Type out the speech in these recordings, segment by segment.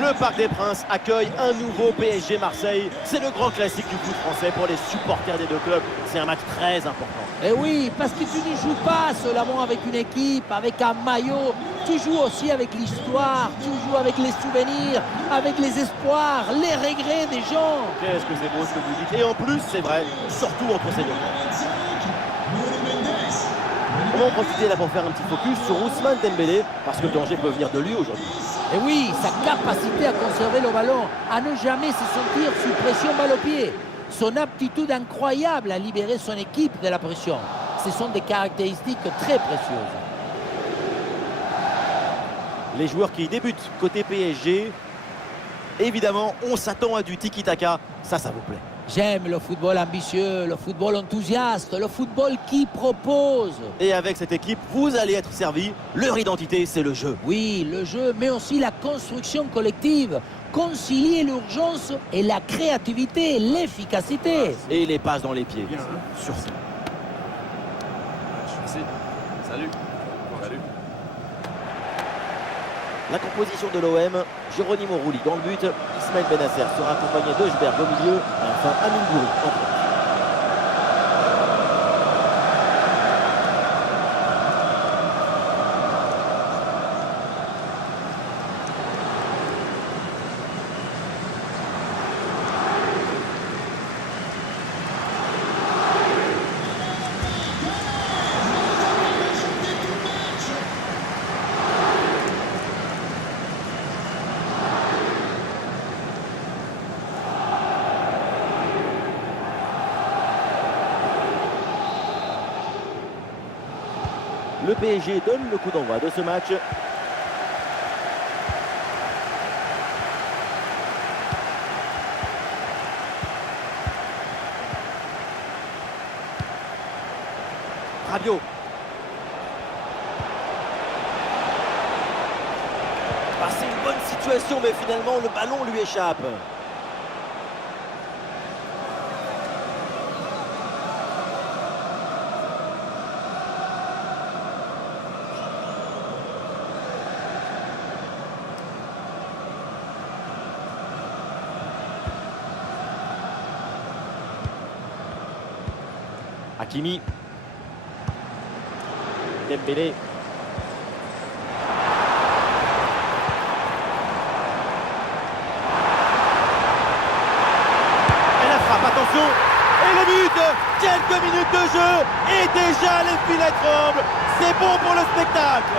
Le Parc des Princes accueille un nouveau PSG Marseille. C'est le grand classique du foot français pour les supporters des deux clubs. C'est un match très important. Et oui, parce que tu ne joues pas seulement avec une équipe, avec un maillot. Tu joues aussi avec l'histoire, tu joues avec les souvenirs, avec les espoirs, les regrets des gens. Qu'est-ce que c'est beau ce que vous dites. Et en plus, c'est vrai, surtout entre ces deux clubs. On va en profiter là pour faire un petit focus sur Ousmane Dembélé, parce que le danger peut venir de lui aujourd'hui. Et oui, sa capacité à conserver le ballon, à ne jamais se sentir sous pression balle au pied. Son aptitude incroyable à libérer son équipe de la pression. Ce sont des caractéristiques très précieuses. Les joueurs qui débutent côté PSG, évidemment, on s'attend à du tiki-taka. Ça vous plaît. J'aime le football ambitieux, le football enthousiaste, le football qui propose. Et avec cette équipe, vous allez être servi. Leur identité, c'est le jeu. Oui, le jeu, mais aussi la construction collective. Concilier l'urgence et la créativité, l'efficacité. Et les passes dans les pieds. Bien, hein. Surtout. Merci. Salut. Salut. La composition de l'OM, Geronimo Rulli dans le but, Ismaël Benasser sera accompagné d'Eusberg au milieu, et enfin Amine Gouiri en tête. Le PSG donne le coup d'envoi de ce match. Rabiot. C'est une bonne situation, mais finalement le ballon lui échappe. Hakimi. Dembélé. Et la frappe, attention. Et le but. Quelques minutes de jeu. Et déjà les filets tremblent. C'est bon pour le spectacle.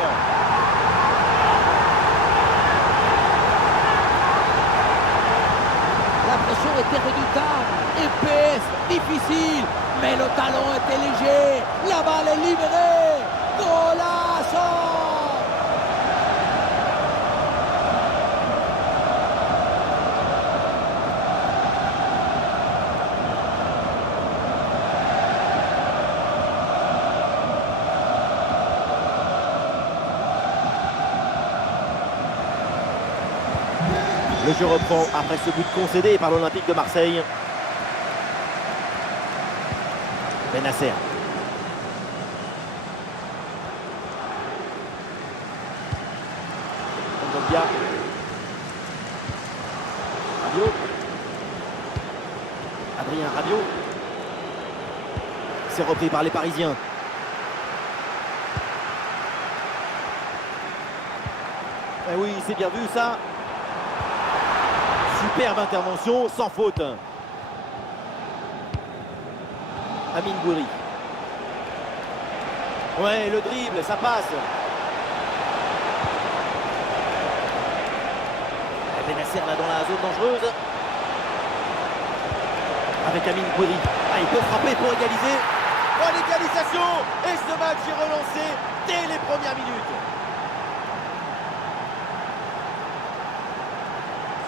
La pression était redoutable, épaisse, difficile. Mais le talon était léger, la balle est libérée, golazo! Le jeu reprend après ce but concédé par l'Olympique de Marseille. Benasser. Kondogbia. Rabiot. Adrien Rabiot. C'est repris par les Parisiens. Eh oui, c'est bien vu ça. Superbe intervention, sans faute. Amine Gouiri. Ouais, le dribble, ça passe. Et Benasser là dans la zone dangereuse. Avec Amine Gouiri. Ah, il peut frapper pour égaliser. Oh, l'égalisation! Et ce match est relancé dès les premières minutes.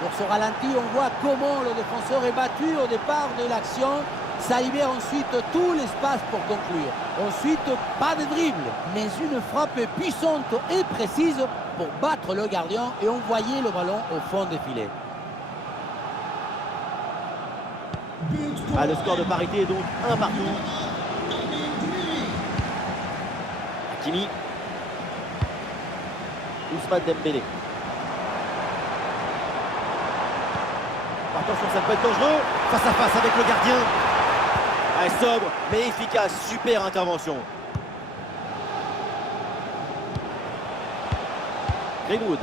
Sur ce ralenti, on voit comment le défenseur est battu au départ de l'action. Ça libère ensuite tout l'espace pour conclure. Ensuite, pas de dribble, mais une frappe puissante et précise pour battre le gardien et envoyer le ballon au fond des filets. Ah, le score de parité est donc 1 partout. Hakimi. Ousmane Dembélé. Attention, ça peut être dangereux. Face à face avec le gardien. Ah, sobre, mais efficace. Super intervention. Greenwood.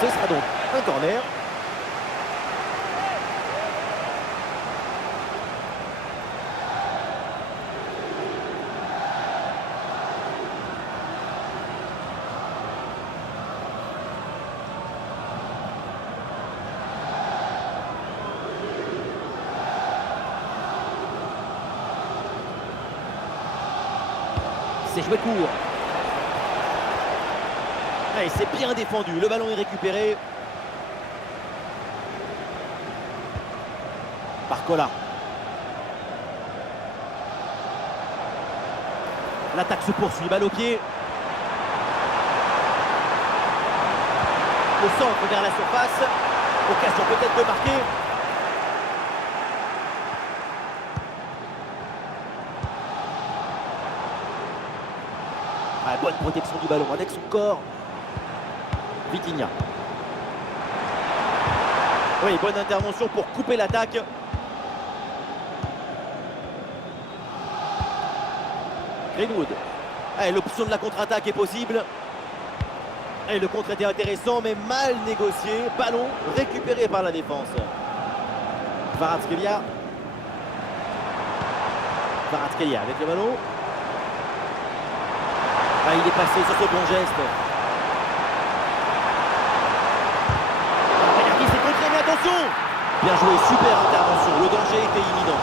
Ce sera donc un corner. C'est joué court. Allez, c'est bien défendu. Le ballon est récupéré. Barcola. L'attaque se poursuit. Balle au pied. Le centre vers la surface. Occasion peut-être de marquer. Ah, bonne protection du ballon avec son corps. Vitinha. Oui, bonne intervention pour couper l'attaque. Greenwood. Eh, l'option de la contre-attaque est possible. Et le contre était intéressant, mais mal négocié. Ballon récupéré par la défense. Kvaratskhelia. Kvaratskhelia avec le ballon. Ah, il est passé sur ce bon geste. Qui s'est contré, mais attention! Bien joué, super intervention. Le danger était imminent.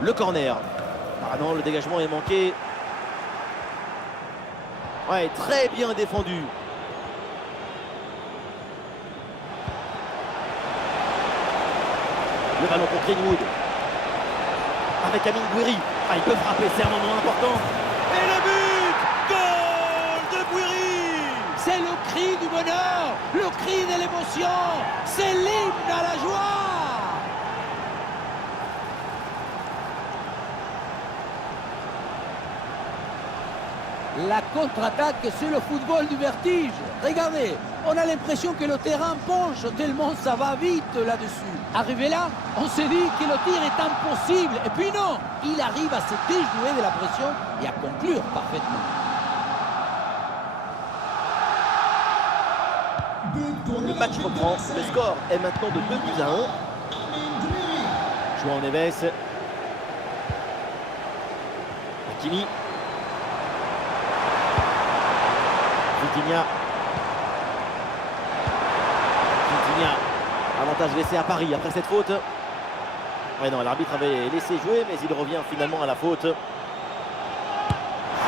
Le corner. Ah non, le dégagement est manqué. Ouais, très bien défendu. Le ballon pour Greenwood. Avec Amine Gouiri. Ah, il peut frapper, c'est un moment important. Et le but! Goal de Gouiri! C'est le cri du bonheur, le cri de l'émotion, c'est l'hymne à la joie. La contre-attaque, c'est le football du vertige. Regardez, on a l'impression que le terrain penche tellement ça va vite là-dessus. Arrivé là, on s'est dit que le tir est impossible. Et puis non, il arrive à se déjouer de la pression et à conclure parfaitement. Le match reprend. Le score est maintenant de 2-1. João Neves. Hakimi. Vitinha. Avantage laissé à Paris après cette faute. Ouais, non, l'arbitre avait laissé jouer, mais il revient finalement à la faute. Oh,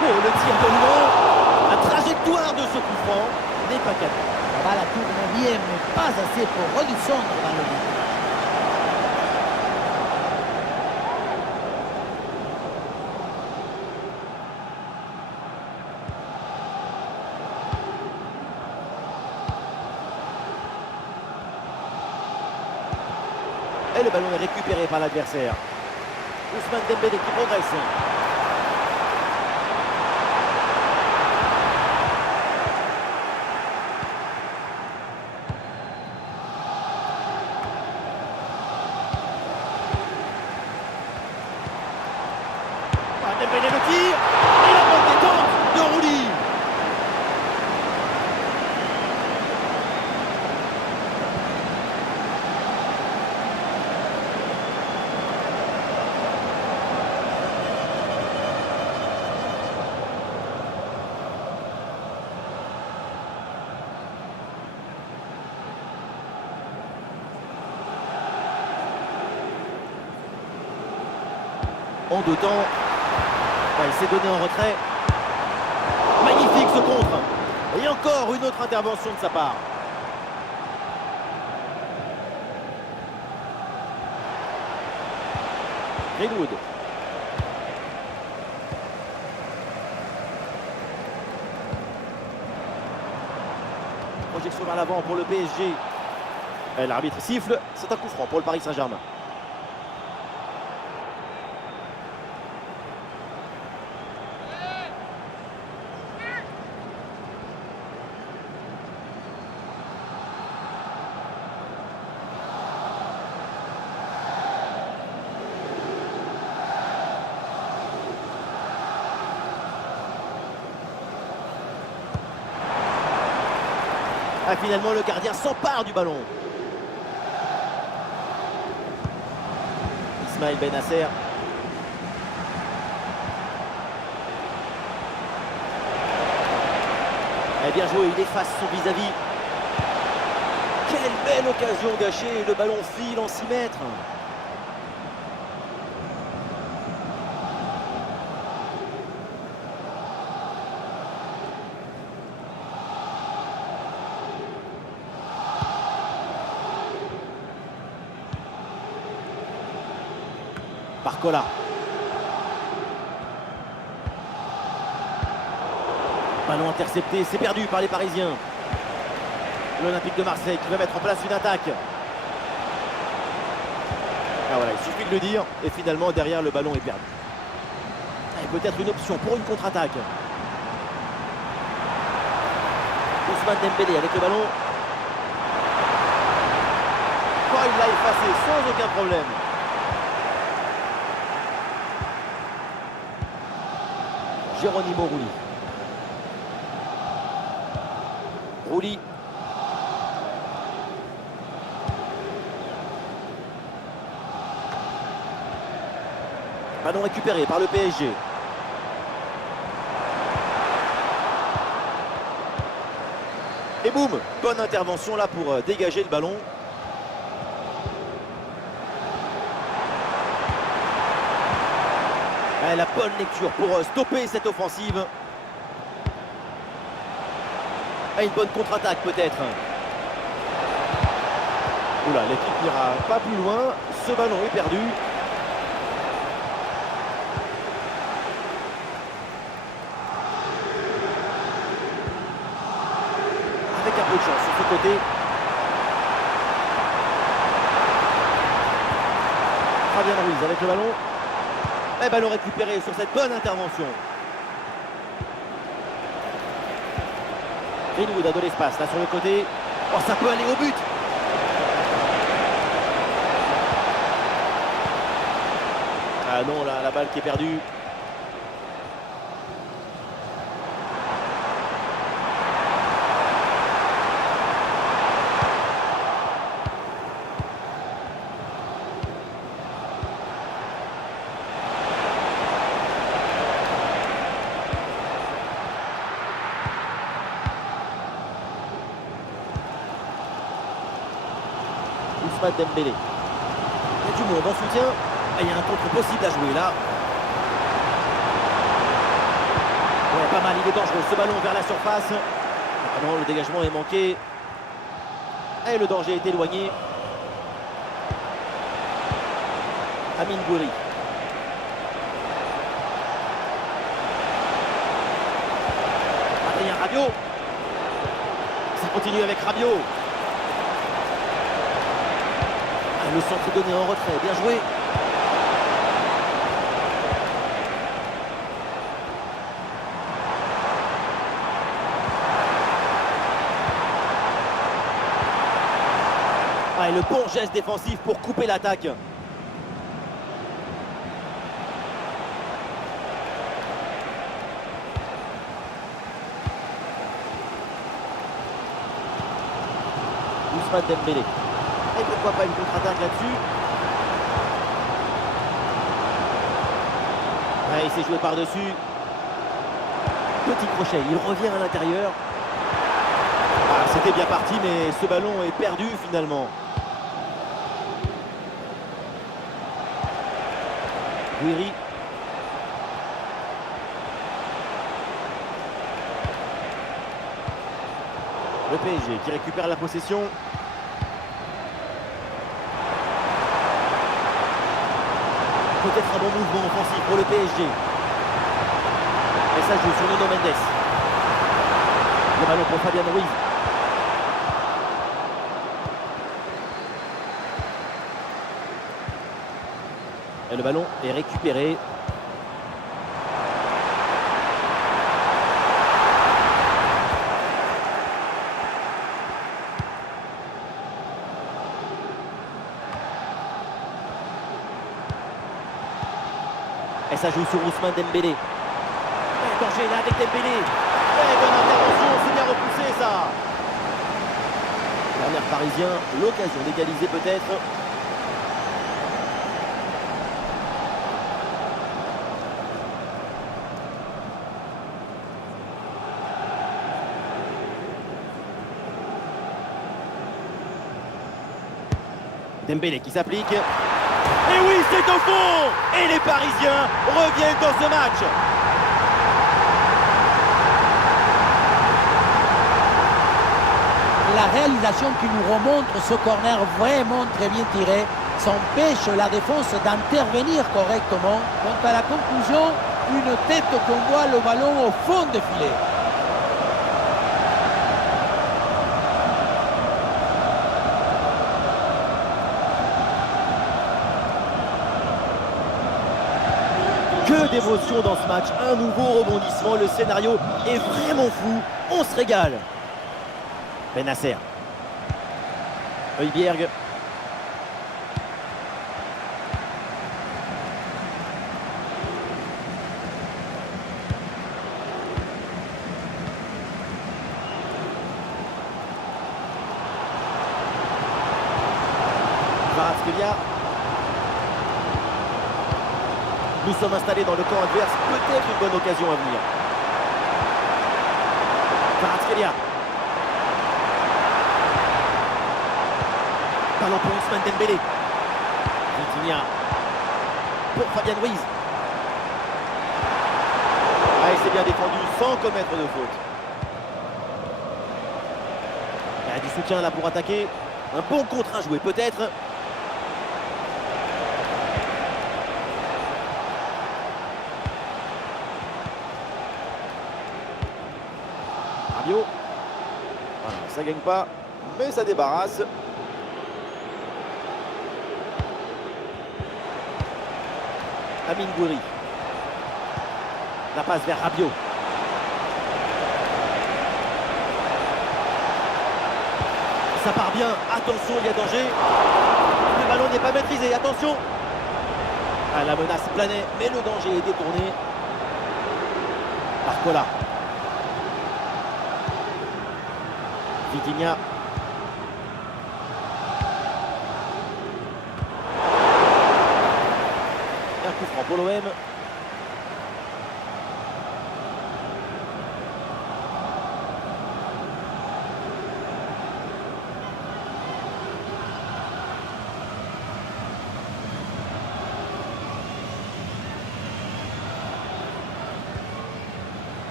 le tir de loin. La trajectoire de ce coup franc n'est pas cadrée. La balle tourne bien, mais pas assez pour redescendre dans le but. Et le ballon est récupéré par l'adversaire. Ousmane Dembélé qui progresse. Dembélé le tir. Et la bonne détente de Rouli. En deux temps, il s'est donné en retrait. Magnifique ce contre. Et encore une autre intervention de sa part. Greenwood. Projection vers l'avant pour le PSG. Et l'arbitre siffle, c'est un coup franc pour le Paris Saint-Germain. Ah, finalement, le gardien s'empare du ballon. Ismaël Benasser. Eh bien joué, il efface son vis-à-vis. Quelle belle occasion gâchée, le ballon file en 6 mètres. Barcola. Ballon intercepté, c'est perdu par les Parisiens. L'Olympique de Marseille qui va mettre en place une attaque. Ah voilà, il suffit de le dire. Et finalement, derrière, le ballon est perdu. Et peut-être une option pour une contre-attaque. Ousmane Dembélé avec le ballon. Oh, il l'a effacé sans aucun problème. Geronimo Rulli. Rulli. Ballon récupéré par le PSG. Et boum, bonne intervention là pour dégager le ballon. Ah, la bonne lecture pour stopper cette offensive. Ah, une bonne contre-attaque peut-être. Oula, l'équipe n'ira pas plus loin. Ce ballon est perdu. Avec un peu de chance sur ce côté. Fabien Ruiz avec le ballon. Et ballon récupéré sur cette bonne intervention. Greenwood a de l'espace là sur le côté. Oh, ça peut aller au but. Ah non, là, la balle qui est perdue. Ousmane Dembélé. Il y a du monde en soutien. Et il y a un contre possible à jouer là. Ouais, pas mal, il est dangereux. Ce ballon vers la surface. Ah non, le dégagement est manqué. Et le danger est éloigné. Amine Gouiri. Adrien Rabiot. Ça continue avec Rabiot. Le centre donné en retrait, bien joué. Ah, et le bon geste défensif pour couper l'attaque. Ousmane Dembélé. Et pourquoi pas une contre-attaque là-dessus. Ouais, il s'est joué par-dessus. Petit crochet, il revient à l'intérieur. Ah, c'était bien parti, mais ce ballon est perdu finalement. Gouiri. Le PSG qui récupère la possession. Peut-être un bon mouvement offensif pour le PSG. Et ça joue sur Nuno Mendes. Le ballon pour Fabian Ruiz. Et le ballon est récupéré. Et ça joue sur Ousmane Dembélé. Et danger là avec Dembélé. Et bonne intervention, c'est bien repoussé ça. Dernier parisien, l'occasion d'égaliser peut-être. Dembélé qui s'applique. Et oui, c'est au fond. Et les Parisiens reviennent dans ce match. La réalisation qui nous remontre ce corner vraiment très bien tiré, ça empêche la défense d'intervenir correctement. Quant à la conclusion, une tête qu'on voit le ballon au fond des filets. Que d'émotion dans ce match, un nouveau rebondissement, le scénario est vraiment fou, on se régale. Bennacer. Højbjerg. Kvaratskhelia. Nous sommes installés dans le camp adverse, peut-être une bonne occasion à venir. Kvaratskhelia. Ballon pour Ousmane Dembélé. Vitinha pour Fabian Ruiz. Ah, il s'est bien défendu sans commettre de faute. Il y a du soutien là pour attaquer. Un bon contre à jouer peut-être. Rabiot. Voilà, ça gagne pas, mais ça débarrasse. Amine Gouiri. La passe vers Rabiot. Ça part bien. Attention, il y a danger. Le ballon n'est pas maîtrisé. Attention. Ah, la menace planait, mais le danger est détourné. Barcola. Vitinha. Un coup franc pour l'OM.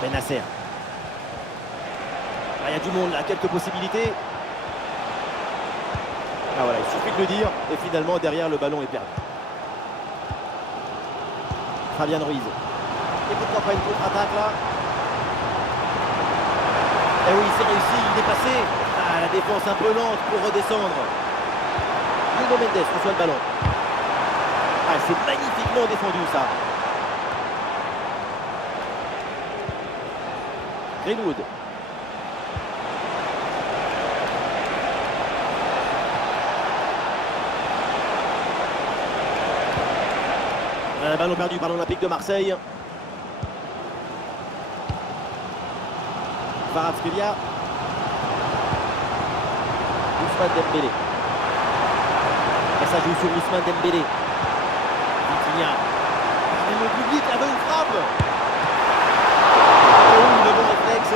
Bennacer. Ah, il y a du monde là, quelques possibilités. Ah voilà, il suffit de le dire. Et finalement, derrière, le ballon est perdu. Fabian Ruiz. Et pourquoi pas une contre-attaque là? Eh oui, c'est réussi, il est passé. Ah, la défense un peu lente pour redescendre. Nuno Mendes reçoit le ballon. Ah, c'est magnifiquement défendu ça. Greenwood. Un ballon perdu par l'Olympique de Marseille. Kvaratskhelia. Ousmane Dembélé. Et ça joue sur Ousmane Dembélé. Vitinha. Et le public avait une frappe. Oh, le bon réflexe.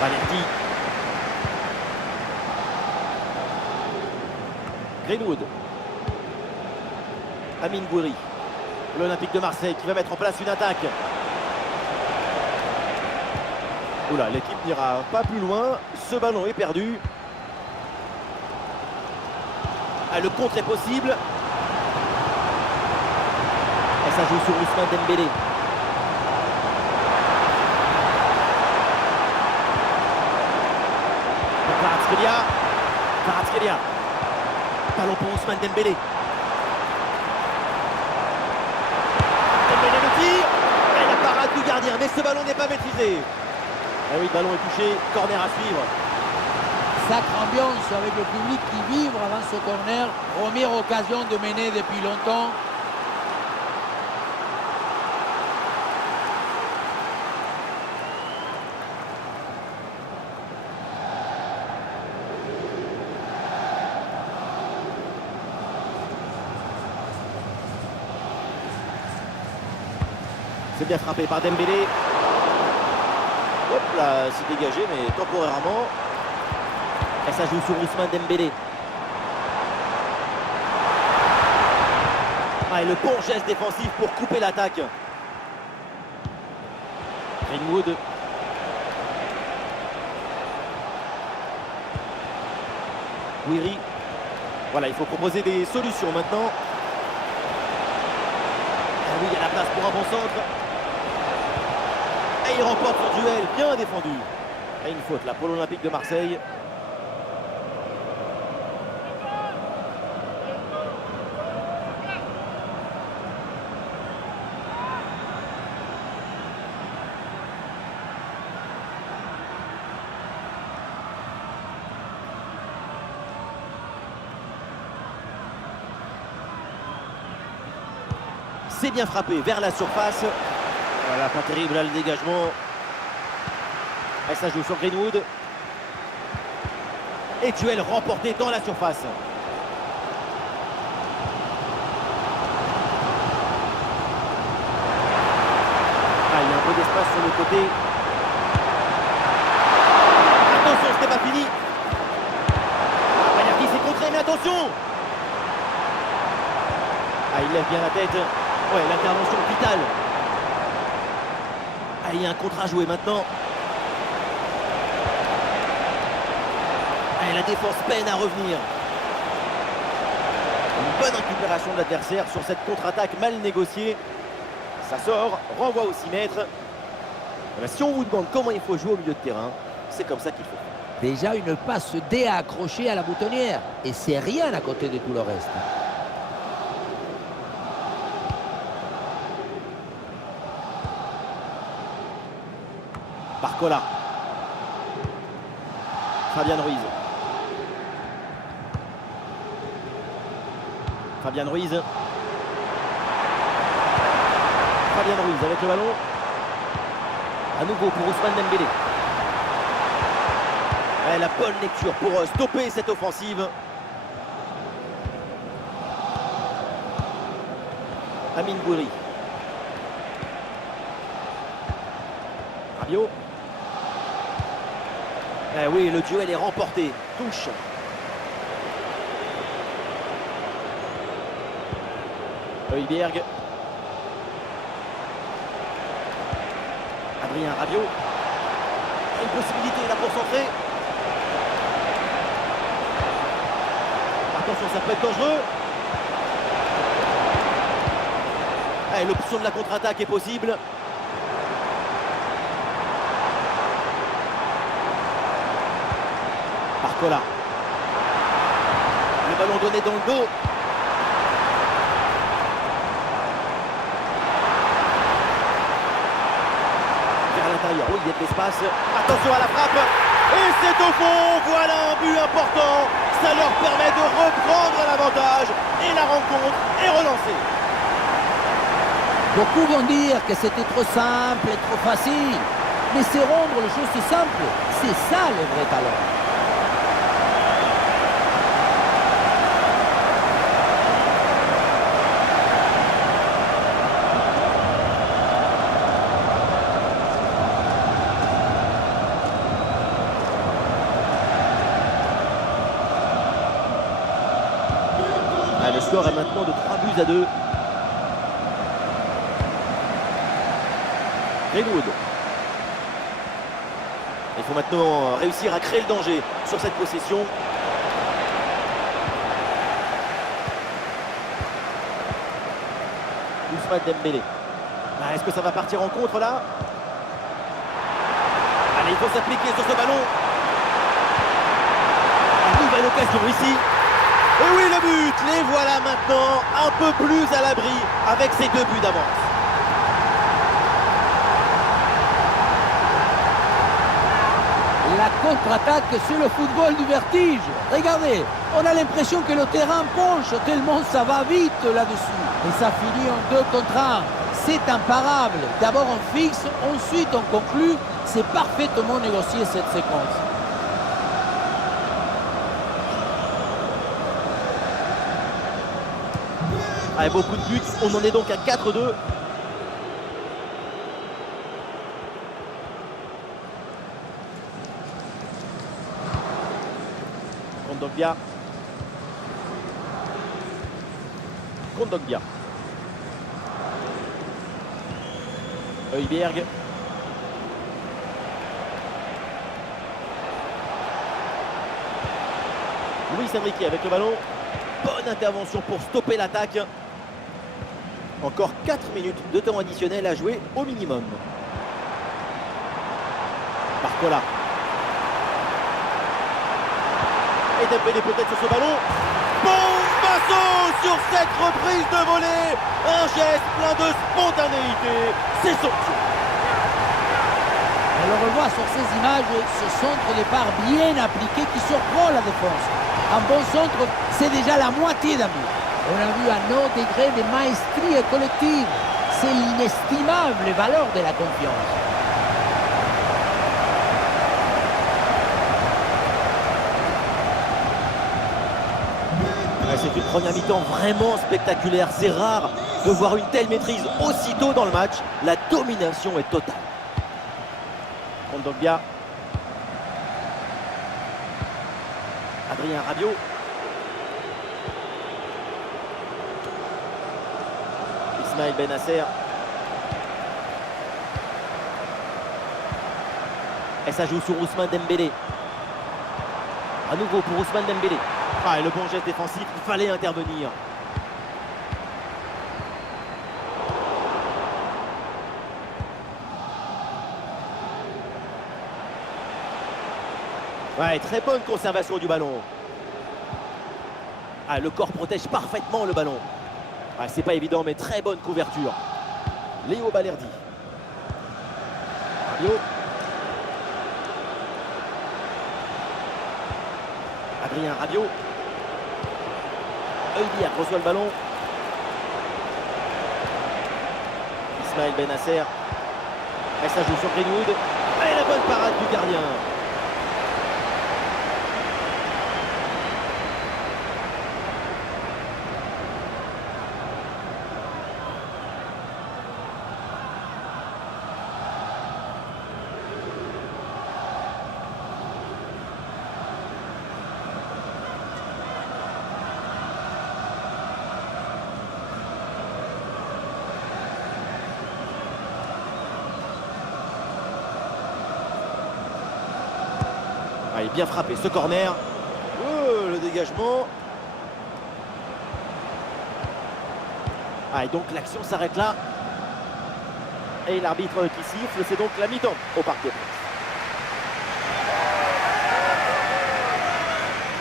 Valerdi. Greenwood. Amine Gouiri. L'Olympique de Marseille qui va mettre en place une attaque. Oula, l'équipe n'ira pas plus loin. Ce ballon est perdu. Ah, le contre est possible. Et ça joue sur Ousmane Dembélé. Kvaratskhelia. Ballon pour Ousmane Dembélé. Dembélé le tir. Et la parade du gardien, mais ce ballon n'est pas maîtrisé. Ah oui, le ballon est touché. Corner à suivre. Sacre ambiance avec le public qui vibre avant ce corner. Première occasion de mener depuis longtemps. C'est bien frappé par Dembélé. Hop là, c'est dégagé, mais temporairement. Et ça joue sur Ousmane Dembélé. Ah, et le bon geste défensif pour couper l'attaque. Greenwood. Wiri. Voilà, il faut proposer des solutions maintenant. Ah oui, il y a la place pour un bon centre. Et il remporte son duel, bien défendu. Et une faute là pour l'Olympique de Marseille. C'est bien frappé vers la surface. Voilà, pas terrible là le dégagement. Et ça joue sur Greenwood. Et duel remporté dans la surface. Ah, il y a un peu d'espace sur le côté. Attention, ce n'est pas fini. Balerdi s'est contré, mais attention. Ah, il lève bien la tête. Ouais, l'intervention vitale. Ah, il y a un contre à jouer maintenant. Ah, et la défense peine à revenir. Une bonne récupération de l'adversaire sur cette contre-attaque mal négociée. Ça sort, renvoie au 6 mètres. Voilà, si on vous demande comment il faut jouer au milieu de terrain, c'est comme ça qu'il faut. Déjà une passe D à accrocher à la boutonnière. Et c'est rien à côté de tout le reste. Barcola. Fabian Ruiz. Fabian Ruiz. Fabian Ruiz avec le ballon. À nouveau pour Ousmane Dembélé. Et la bonne lecture pour stopper cette offensive. Amine Gouiri. Rabiot. Eh oui, le duel est remporté. Touche. Højbjerg. Adrien Rabiot. Une possibilité là pour centrer. Attention, ça peut être dangereux. Eh, l'option de la contre-attaque est possible. Barcola. Le ballon donné dans le dos. Vers l'intérieur, oui, il y a de l'espace. Attention à la frappe. Et c'est au fond. Voilà un but important. Ça leur permet de reprendre l'avantage. Et la rencontre est relancée. Beaucoup vont dire que c'était trop simple et trop facile. Mais c'est rendre le jeu si simple. C'est ça le vrai talent. Le score est maintenant de 3-2. Greenwood. Il faut maintenant réussir à créer le danger sur cette possession. Ousmane Dembélé. Ah, est-ce que ça va partir en contre là? Allez, il faut s'appliquer sur ce ballon. Une nouvelle occasion ici. Et oui, le but. Les voilà maintenant un peu plus à l'abri avec ces 2 buts d'avance. La contre-attaque sur le football du vertige. Regardez, on a l'impression que le terrain penche tellement ça va vite là-dessus. Et ça finit en 2 contre 1. C'est imparable. D'abord on fixe, ensuite on conclut. C'est parfaitement négocié cette séquence. Avec beaucoup de buts, on en est donc à 4-2. Kondogbia. Kondogbia. Højbjerg. Luis Enrique avec le ballon. Bonne intervention pour stopper l'attaque. Encore 4 minutes de temps additionnel à jouer au minimum. Barcola. Et Dembélé peut-être sur ce ballon. Bombasso sur cette reprise de volée. Un geste plein de spontanéité. C'est sorti. On le revoit sur ces images, ce centre de départ bien appliqué qui surprend la défense. Un bon centre, c'est déjà la moitié d'un but. On a vu un haut degré de maestrie collective. C'est l'inestimable valeur de la confiance. C'est une première mi-temps vraiment spectaculaire. C'est rare de voir une telle maîtrise aussitôt dans le match. La domination est totale. Kondogbia. Adrien Rabiot. Ismaël Bennacer. Et ça joue sur Ousmane Dembélé. À nouveau pour Ousmane Dembélé. Ah, et le bon geste défensif, il fallait intervenir. Ouais, très bonne conservation du ballon. Ah, le corps protège parfaitement le ballon. Ah, c'est pas évident, mais très bonne couverture. Léo Balerdi. Rabiot. Adrien Rabiot. Højbjerg reçoit le ballon. Ismaël Bennacer. Et ça joue sur Greenwood. Et la bonne parade du gardien. Ah, il est bien frappé ce corner. Oh, le dégagement. Ah, et donc l'action s'arrête là. Et l'arbitre qui siffle, c'est donc la mi-temps au Parc des Princes.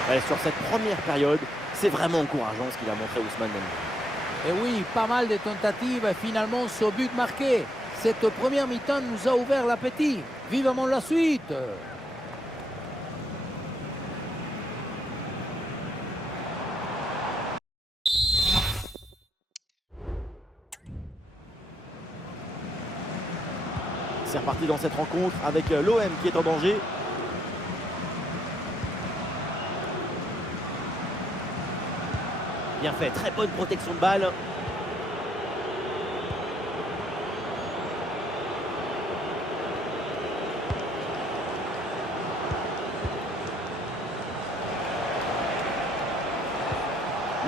Ouais, sur cette première période, c'est vraiment encourageant ce qu'il a montré Ousmane Dembélé. Et oui, pas mal de tentatives et finalement ce but marqué. Cette première mi-temps nous a ouvert l'appétit. Vivement la suite. C'est reparti dans cette rencontre avec l'OM qui est en danger. Bien fait, très bonne protection de balle.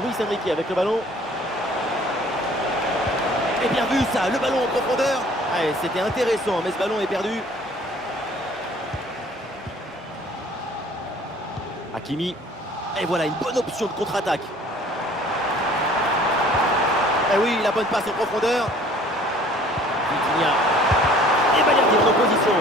Luis Enrique avec le ballon. Et bien vu ça, le ballon en profondeur. C'était intéressant, mais ce ballon est perdu. Hakimi. Et voilà une bonne option de contre-attaque. Et oui, la bonne passe en profondeur. Vitinha. Et Balerdi en opposition.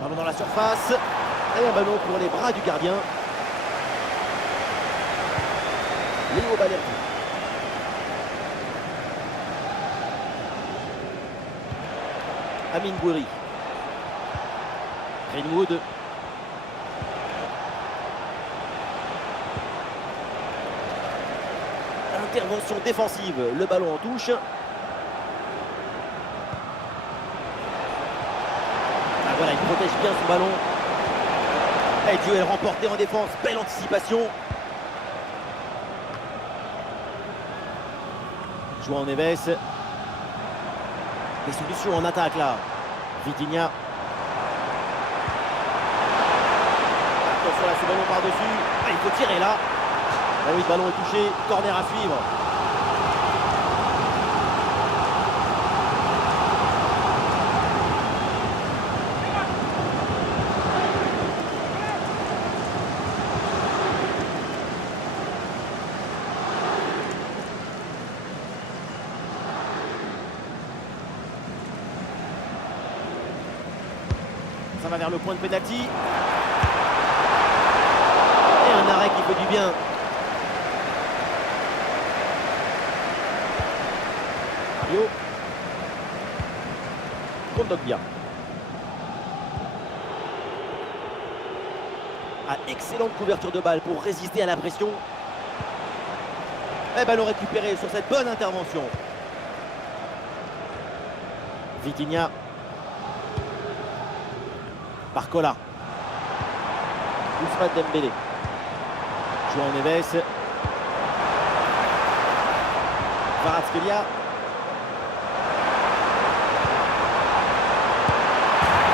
Ballon dans la surface. Et un ballon pour les bras du gardien. Léo Balerdi. Amine Gouiri. Greenwood. Intervention défensive. Le ballon en touche. Voilà, il protège bien son ballon. Et duel remporté en défense. Belle anticipation. João Neves. Des solutions en attaque là. Vitinha. Attention là, ce ballon par-dessus. Ah, il faut tirer là. Ah oui, le ballon est touché. Corner à suivre. Ça va vers le point de pénalty. Et un arrêt qui fait du bien. Mario. Kondogbia. Excellente couverture de balle pour résister à la pression. Et ballon récupéré sur cette bonne intervention. Vitinha. Barcola. Ousmane Dembélé. João Neves. Kvaratskhelia.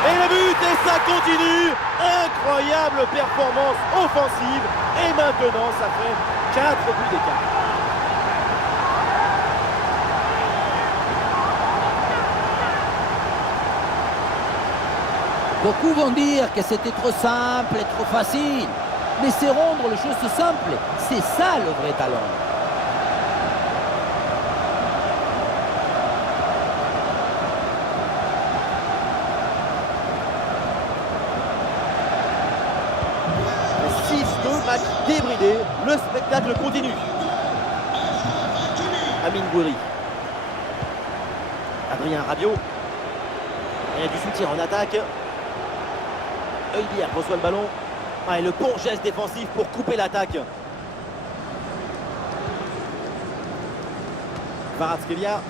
Et le but, et ça continue. Incroyable performance offensive. Et maintenant, ça fait 4 buts d'écart. Beaucoup vont dire que c'était trop simple et trop facile. Mais c'est rendre les choses simples. C'est ça le vrai talent. Match débridé, le spectacle continue. Amine Gouiri. Adrien Rabiot. Il y a du soutien en attaque. Heulière reçoit le ballon. Et le bon geste défensif pour couper l'attaque. Kvaratskhelia.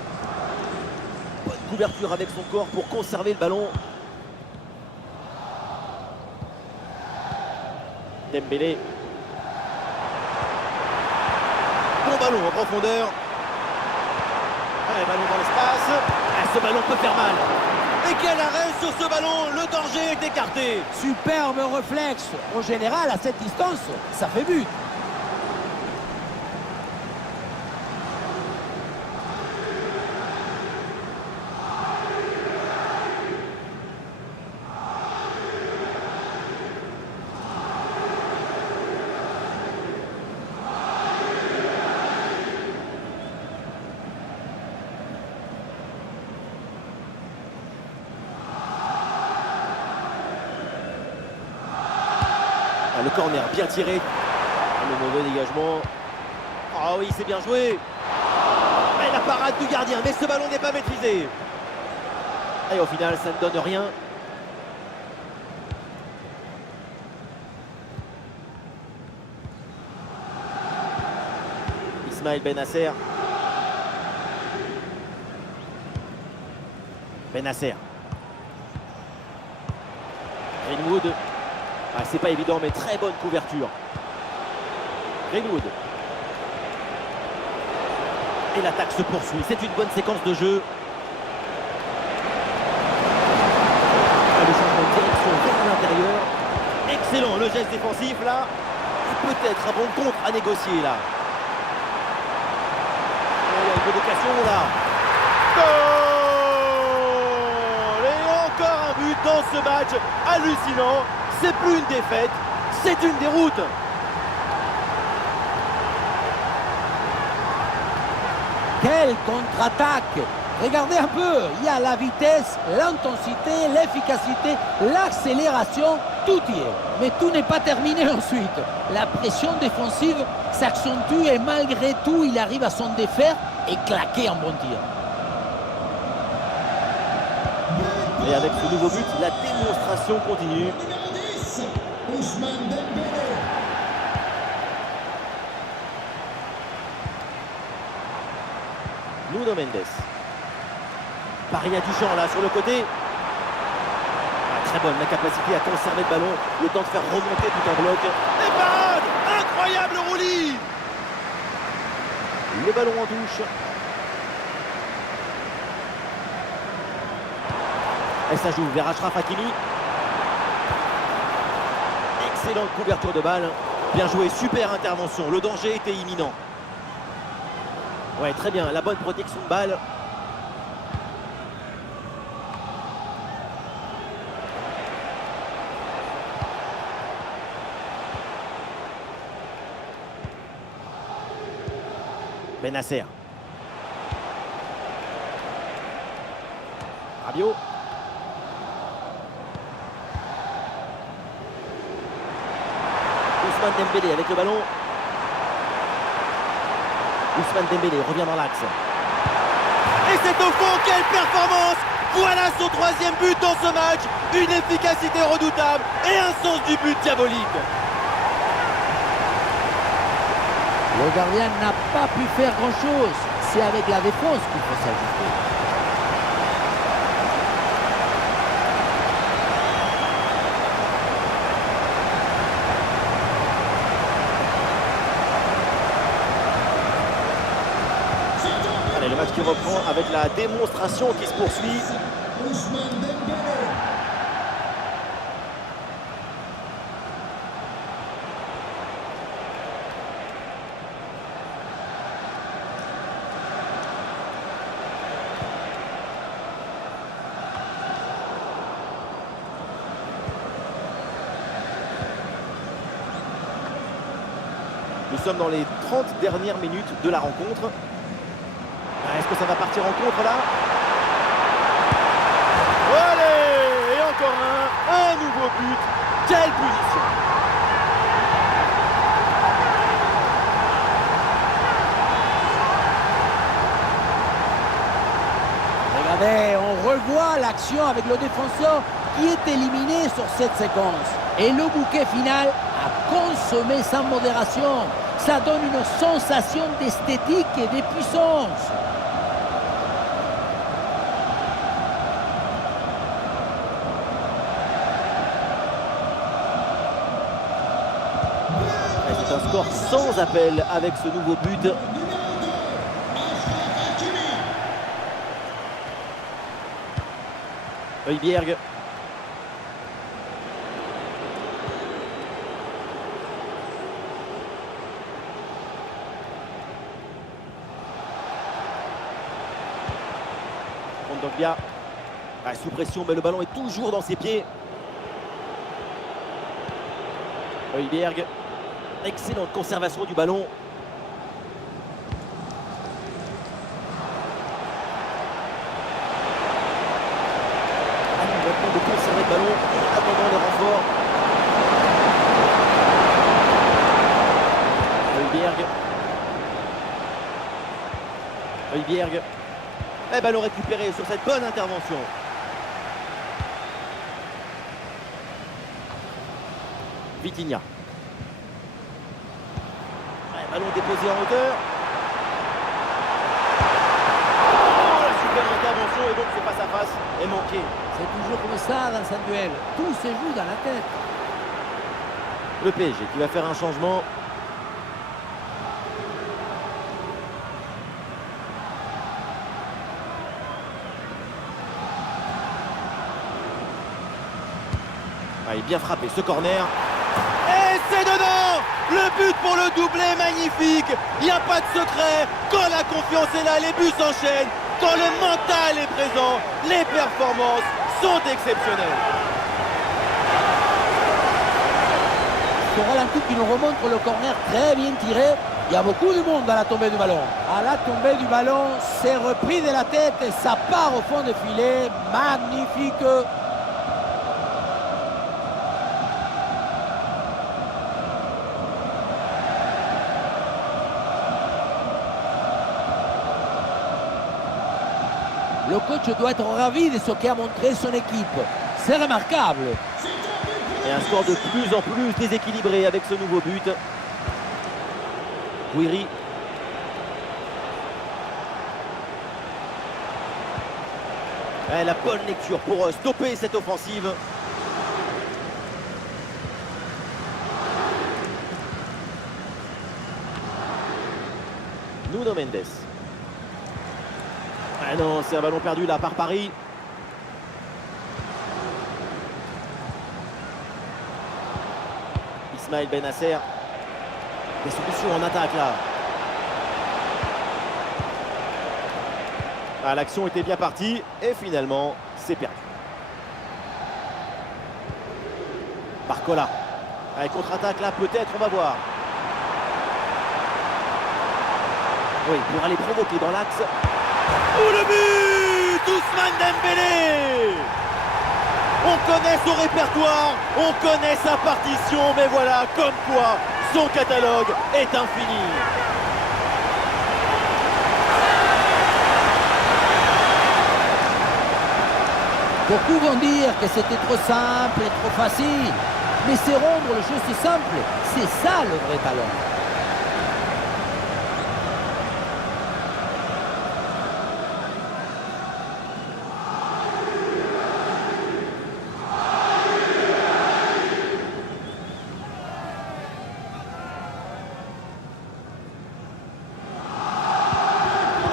Bonne couverture avec son corps pour conserver le ballon. Dembélé. Bon ballon en profondeur. Allez, ballon dans l'espace. Ce ballon peut faire mal. Et quel arrêt sur ce ballon. Le danger est écarté. Superbe réflexe. En général, à cette distance, ça fait but. Le corner bien tiré. Le mauvais dégagement. Ah oui, c'est bien joué. Et la parade du gardien, mais ce ballon n'est pas maîtrisé. Et au final, ça ne donne rien. Ismaël Bennacer. Bennacer. Greenwood. Ah, c'est pas évident, mais très bonne couverture. Greenwood. Et l'attaque se poursuit. C'est une bonne séquence de jeu. Le changement de direction vers l'intérieur. Excellent le geste défensif là. Et peut-être un bon contre à négocier là. Il y a une provocation là. Goal! Et encore un but dans ce match hallucinant. C'est plus une défaite, c'est une déroute. Quelle contre-attaque! Regardez un peu, il y a la vitesse, l'intensité, l'efficacité, l'accélération, tout y est. Mais tout n'est pas terminé ensuite. La pression défensive s'accentue et malgré tout, il arrive à s'en défaire et claquer un bon tir. Et avec ce nouveau but, la démonstration continue. Nuno Mendes. Paris a du champ là sur le côté. Très bonne la capacité à conserver le ballon, le temps de faire remonter tout un bloc. Et bad! Incroyable roulis! Le ballon en touche. Et ça joue vers Achraf Hakimi. Excellente couverture de balle. Bien joué, super intervention. Le danger était imminent. Ouais, très bien, la bonne protection de balle. Benasser. Rabiot. Ousmane Dembélé avec le ballon. Ousmane Dembélé revient dans l'axe. Et c'est au fond, quelle performance! Voilà son troisième but dans ce match. Une efficacité redoutable et un sens du but diabolique. Le gardien n'a pas pu faire grand-chose. C'est avec la défense qu'il faut s'ajuster. Allez, le match qui reprend avec la démonstration qui se poursuit. Nous sommes dans les 30 dernières minutes de la rencontre. Est-ce que ça va partir en contre là? Allez! Et encore un nouveau but. Quelle punition! Regardez, on revoit l'action avec le défenseur qui est éliminé sur cette séquence. Et le bouquet final a consommé sans modération. Ça donne une sensation d'esthétique et de puissance. C'est un score sans appel avec ce nouveau but. Højbjerg. Kondogbia. Sous pression, mais le ballon est toujours dans ses pieds. Højbjerg. Excellente conservation du ballon. Maintenant de conserver le ballon en attendant les renforts. Højbjerg. Højbjerg. Et ballon récupéré sur cette bonne intervention. Vitinha. Ballon déposé en hauteur. Oh, la super intervention et donc ce face à face est manqué. C'est toujours comme ça dans un duel. Tout se joue dans la tête. Le PSG qui va faire un changement. Ah, il est bien frappé ce corner. Et c'est dedans! Le but pour le doublé, magnifique! Il n'y a pas de secret. Quand la confiance est là, les buts s'enchaînent. Quand le mental est présent, les performances sont exceptionnelles. Ce ralenti qui nous remontre le corner très bien tiré. Il y a beaucoup de monde à la tombée du ballon. À la tombée du ballon, c'est repris de la tête et ça part au fond des filets. Magnifique! Le coach doit être ravi de ce qu'a montré son équipe. C'est remarquable. Et un score de plus en plus déséquilibré avec ce nouveau but. Guiri. La bonne lecture pour stopper cette offensive. Nuno Mendes. Ah non, c'est un ballon perdu là par Paris. Ismaël Bennacer. Des solutions en attaque là. Ah, l'action était bien partie et finalement c'est perdu. Barcola. Avec contre-attaque là peut-être, on va voir. Oui, pour aller provoquer dans l'axe. Oh le but! Ousmane Dembélé! On connaît son répertoire, on connaît sa partition, mais voilà, comme quoi, son catalogue est infini. Beaucoup vont dire que c'était trop simple et trop facile. Mais c'est rendre le jeu si simple. C'est ça le vrai talent.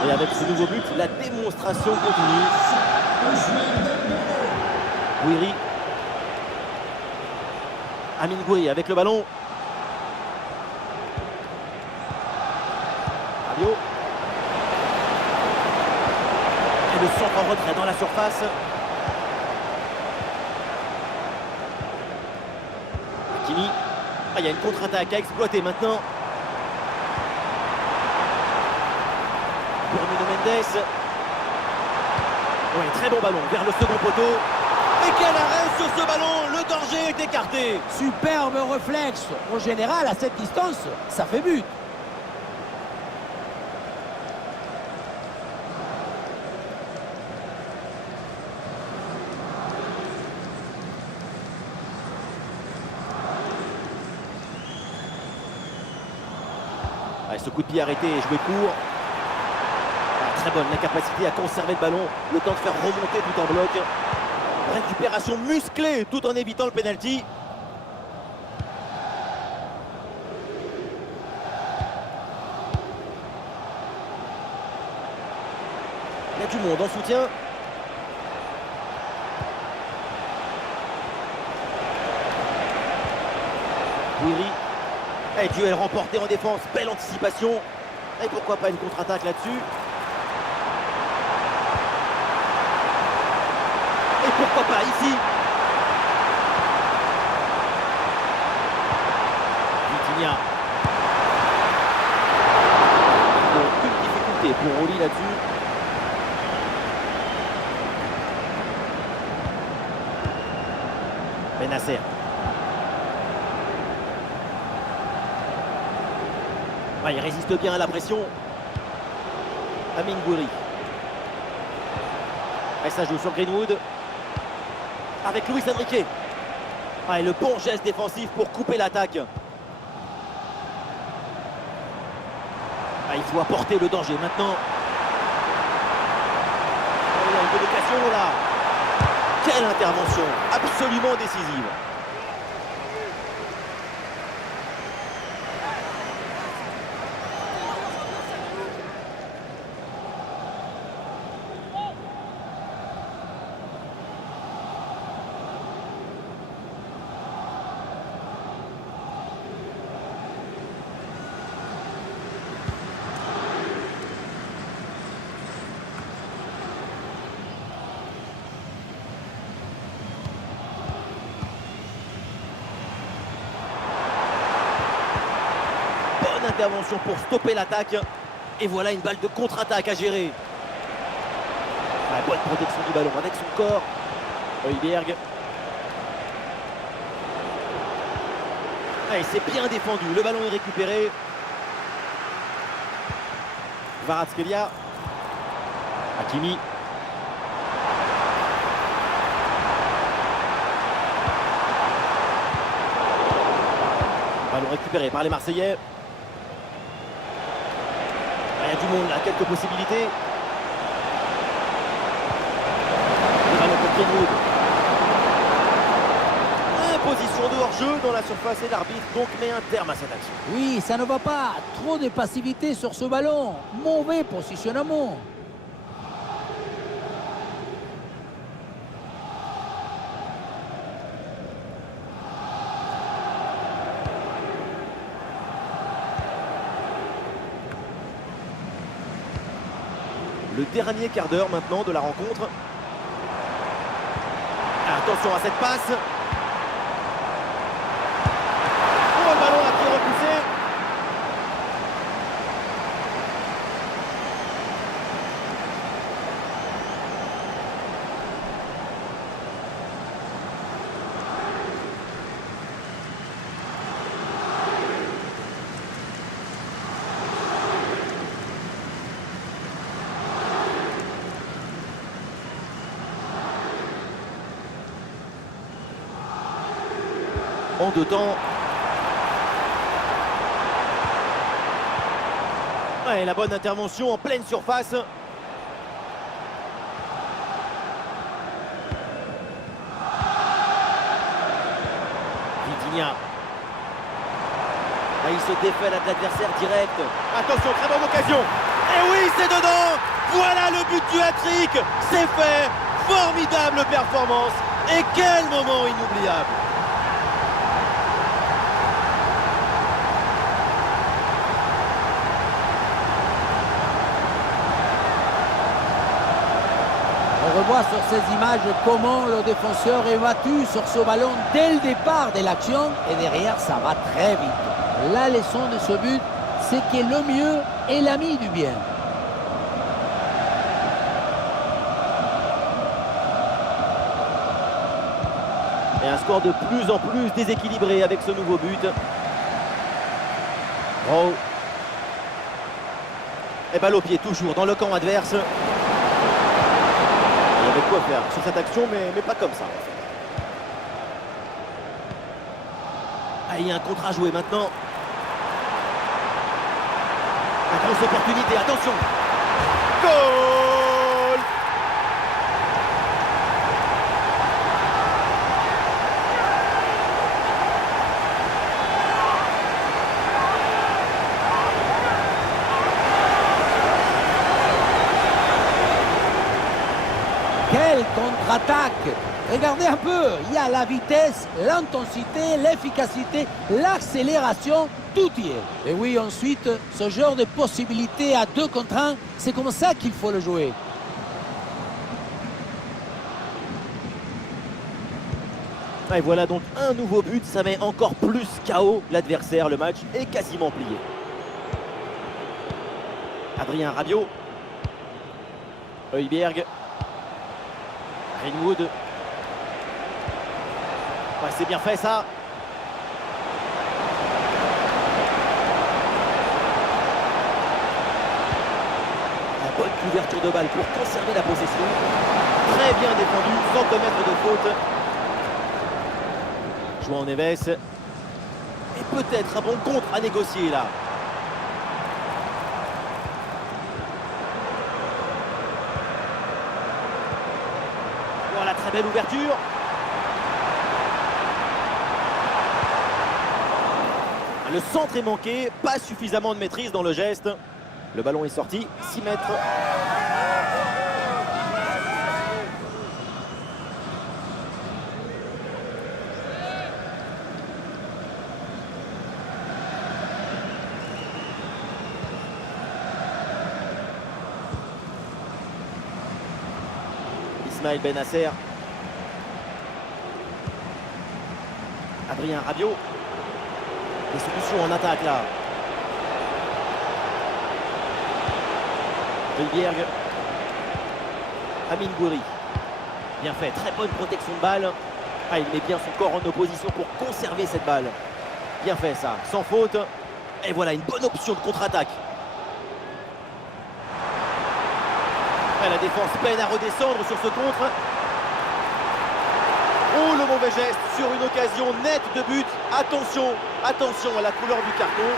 Et avec ce nouveau but, la démonstration continue. Guiri. Amine Gouiri avec le ballon. Rabiot. Et le centre en retrait dans la surface. Hakimi. Ah, il y a une contre-attaque à exploiter maintenant. Pour Nuno Mendes. Oui, très bon ballon vers le second poteau. Et quel arrêt sur ce ballon! Le danger est écarté. Superbe réflexe. En général, à cette distance, ça fait but. Allez, ce coup de pied arrêté et joué court. Très bonne la capacité à conserver le ballon, le temps de faire remonter tout en bloc. Récupération musclée tout en évitant le pénalty. Il y a du monde en soutien. Guiri. Et duel remporté en défense, belle anticipation. Et pourquoi pas une contre-attaque là-dessus. Et pourquoi pas ici. Vitinha. Aucune difficulté pour Oli là-dessus. Bennacer. Il résiste bien à la pression. Amine Gouiri. Et ça joue sur Greenwood. Avec Luis Enrique. Et le bon geste défensif pour couper l'attaque. Il faut apporter le danger maintenant. Il y a une bonne occasion là. Quelle intervention absolument décisive. bonne intervention pour stopper l'attaque. Et voilà une balle de contre-attaque à gérer. Bonne protection du ballon avec son corps. Højbjerg. Et c'est bien défendu. Le ballon est récupéré. Kvaratskhelia. Hakimi. Ballon récupéré par les Marseillais. Il y a du monde là, quelques possibilités. Le ballon pour Kenwood. Imposition de hors-jeu dans la surface et l'arbitre donc met un terme à cette action. Oui, ça ne va pas. Trop de passivité sur ce ballon. Mauvais positionnement. Le dernier quart d'heure maintenant de la rencontre. Attention à cette passe. Oh, le ballon là qui est repoussé. En deux temps. Ouais, la bonne intervention en pleine surface. Vitinha. Ah, il se défait là de l'adversaire direct. Attention, très bonne occasion. Et oui, c'est dedans. Voilà le but du hat-trick. C'est fait. Formidable performance. Et quel moment inoubliable. On revoit sur ces images comment le défenseur est battu sur ce ballon dès le départ de l'action et derrière ça va très vite. La leçon de ce but, c'est que le mieux est l'ami du bien. Et un score de plus en plus déséquilibré avec ce nouveau but. Oh. Et balle au pied toujours dans le camp adverse. Il y avait quoi faire sur cette action, mais pas comme ça. Ah, il y a un contre à jouer maintenant. Une grosse opportunité, attention. Goal! Quelle contre-attaque! Regardez un peu, il y a la vitesse, l'intensité, l'efficacité, l'accélération, tout y est. Et oui, ensuite, ce genre de possibilité à 2 contre 1, c'est comme ça qu'il faut le jouer. Et voilà donc un nouveau but, ça met encore plus KO l'adversaire. Le match est quasiment plié. Adrien Rabiot. Højbjerg. Greenwood. Ouais, c'est bien fait ça. La bonne couverture de balle pour conserver la possession. Très bien défendu, sans commettre de faute. João Neves. Et peut-être un bon contre à négocier là. Voilà, très belle ouverture. Le centre est manqué, pas suffisamment de maîtrise dans le geste. Le ballon est sorti, 6 mètres. Ismaël Bennacer. Adrien Rabiot. Des solutions en attaque là. Højbjerg. Amine Gouiri. Bien fait, très bonne protection de balle. Ah, il met bien son corps en opposition pour conserver cette balle. Bien fait ça, sans faute. Et voilà, une bonne option de contre-attaque. La défense peine à redescendre sur ce contre. Oh, le mauvais geste sur une occasion nette de but. Attention, attention à la couleur du carton.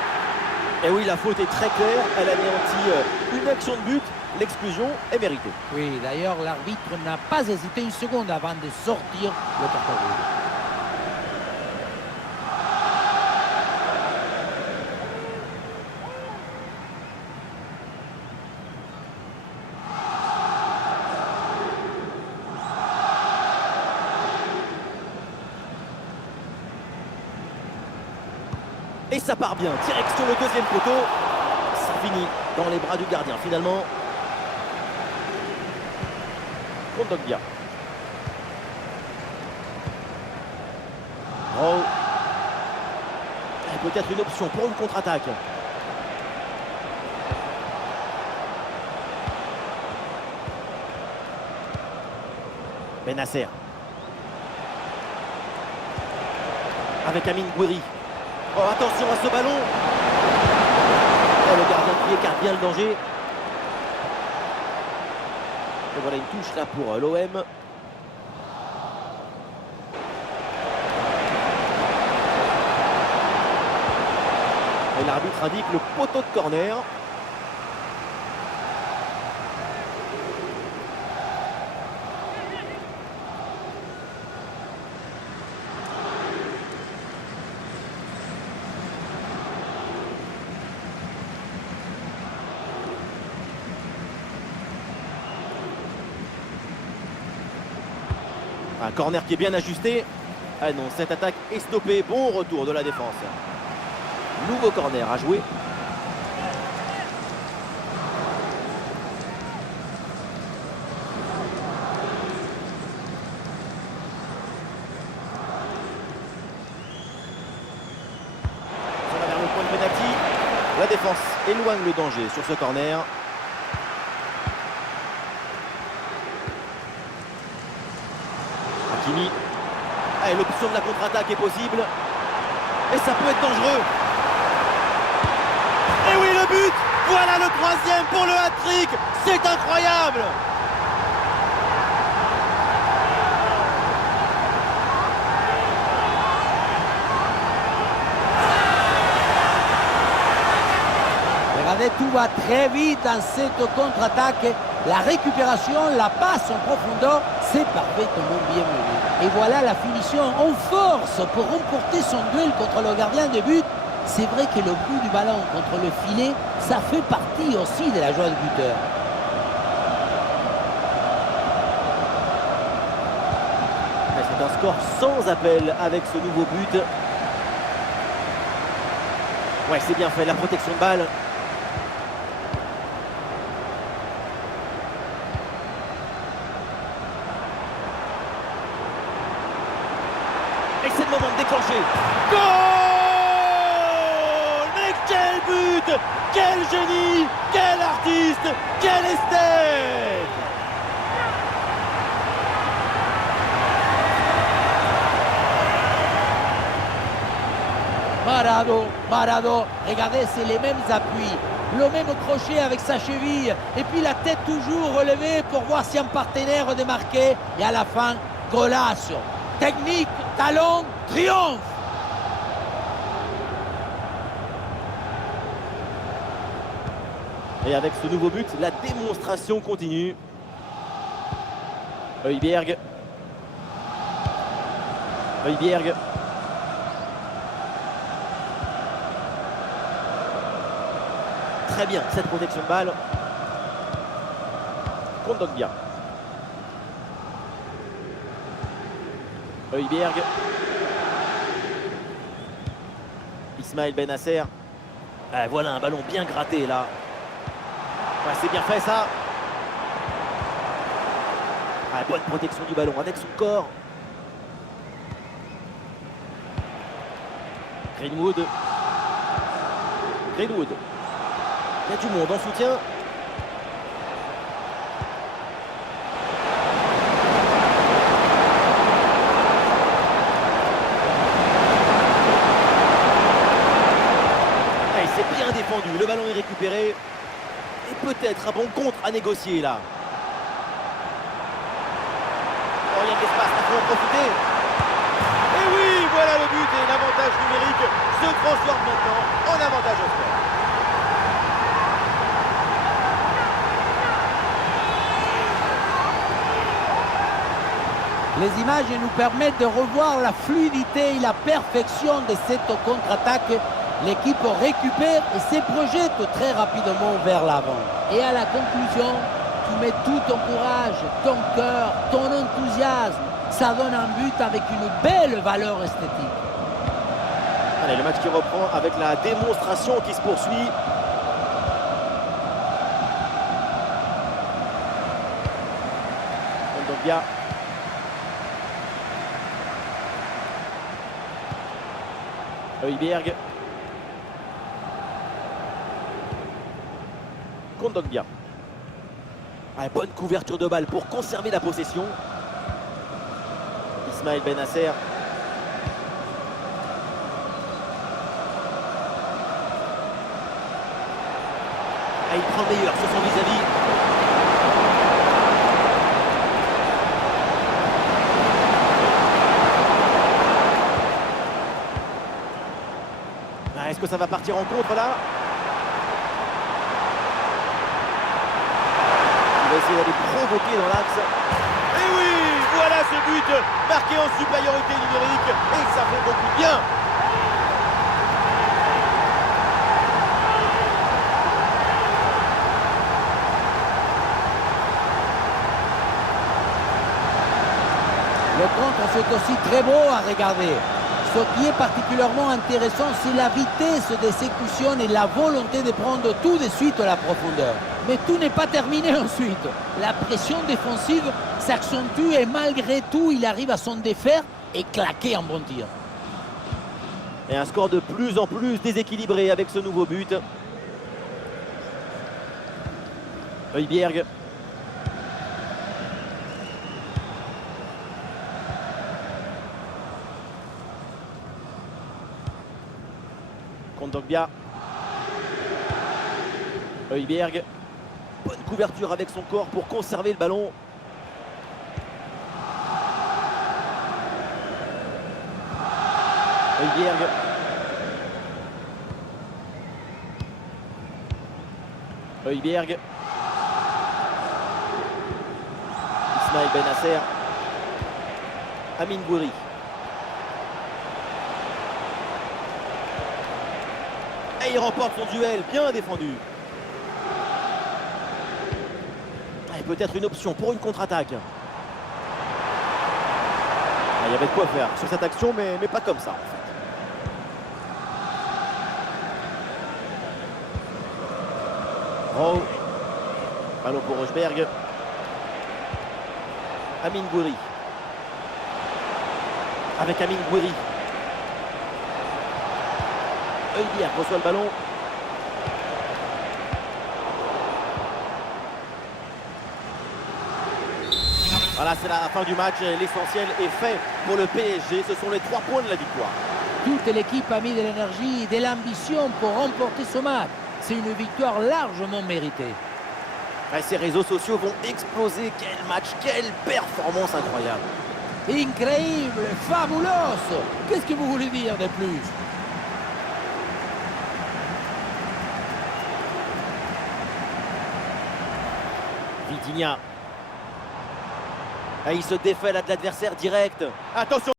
Et oui, la faute est très claire. Elle anéantit une action de but. L'exclusion est méritée. Oui, d'ailleurs, l'arbitre n'a pas hésité une seconde avant de sortir le carton rouge. Et ça part bien, direction le deuxième poteau. Ça finit dans les bras du gardien finalement. Kondogbia. Oh. Peut-être une option pour une contre-attaque. Benasser. Avec Amine Gouiri. Oh, attention à ce ballon. Et le gardien qui écarte bien le danger. Et voilà une touche là pour l'OM. Et l'arbitre indique le poteau de corner. Un corner qui est bien ajusté. Ah non, cette attaque est stoppée. Bon retour de la défense. Nouveau corner à jouer. Ça va vers le point de pénalty. La défense éloigne le danger sur ce corner. Hakimi. Ah, et l'option de la contre-attaque est possible. Et ça peut être dangereux. Et oui, le but. Voilà le troisième pour le hat-trick. C'est incroyable. Regardez, tout va très vite dans cette contre-attaque. La récupération, la passe en profondeur, c'est parfaitement bien mené. Et voilà la finition en force pour remporter son duel contre le gardien de but. C'est vrai que le bout du ballon contre le filet, ça fait partie aussi de la joie du buteur. C'est un score sans appel avec ce nouveau but. Ouais, c'est bien fait, la protection de balle. Et c'est le moment de déclencher. Goal! Mais quel but! Quel génie! Quel artiste! Quel esthète! Marado, regardez, c'est les mêmes appuis, le même crochet avec sa cheville, et puis la tête toujours relevée pour voir si un partenaire démarqué, et à la fin, golasso. Technique, talent, triomphe. Et avec ce nouveau but, la démonstration continue. Højbjerg. Højbjerg. Très bien cette protection de balle. Kondogbia. Højbjerg. Ismaël Benasser. Ah, voilà un ballon bien gratté là. Ouais, c'est bien fait ça. Ah, bonne protection du ballon avec son corps. Greenwood. Il y a du monde en soutien. ballon est récupéré. Et peut-être un bon contre à négocier là. Oh, il y a de l'espace, il faut en profiter. Et oui, voilà le but et l'avantage numérique se transforme maintenant en avantage au score. Les images nous permettent de revoir la fluidité et la perfection de cette contre-attaque. L'équipe récupère et se projette très rapidement vers l'avant. Et à la conclusion, tu mets tout ton courage, ton cœur, ton enthousiasme. Ça donne un but avec une belle valeur esthétique. Allez, le match qui reprend avec la démonstration qui se poursuit. Kondogbia. Højbjerg. Kondogbia. Ah, bonne couverture de balle pour conserver la possession. Ismaël Bennacer. Ah, il prend le meilleur sur son vis-à-vis. Ah, est-ce que ça va partir en contre là? Il va essayer d'aller provoquer dans l'axe. Et oui, voilà ce but marqué en supériorité numérique. Et ça fait beaucoup de bien. Le contre, c'est aussi très beau à regarder. Ce qui est particulièrement intéressant, c'est la vitesse d'exécution et la volonté de prendre tout de suite à la profondeur. Mais tout n'est pas terminé ensuite. La pression défensive s'accentue et malgré tout, il arrive à s'en défaire et claquer un bon tir. Et un score de plus en plus déséquilibré avec ce nouveau but. Højbjerg. Kondogbia. Højbjerg. Bonne couverture avec son corps pour conserver le ballon. Højbjerg. Højbjerg. Ismaël Bennacer. Amine Gouiri. Et il remporte son duel, bien défendu. Et peut-être une option pour une contre-attaque. Il y avait de quoi faire sur cette action, mais pas comme ça en fait. Oh. Ballon pour Rosberg. Amine Gouiri. Avec Amine Gouiri. Højbjerg reçoit le ballon. Voilà, c'est la fin du match. L'essentiel est fait pour le PSG. Ce sont les 3 points de la victoire. Toute l'équipe a mis de l'énergie et de l'ambition pour remporter ce match. C'est une victoire largement méritée. Et ces réseaux sociaux vont exploser. Quel match, quelle performance incroyable. Incroyable, fabuloso. Qu'est-ce que vous voulez dire de plus? Vitinha. Et il se défait là de l'adversaire direct. Attention.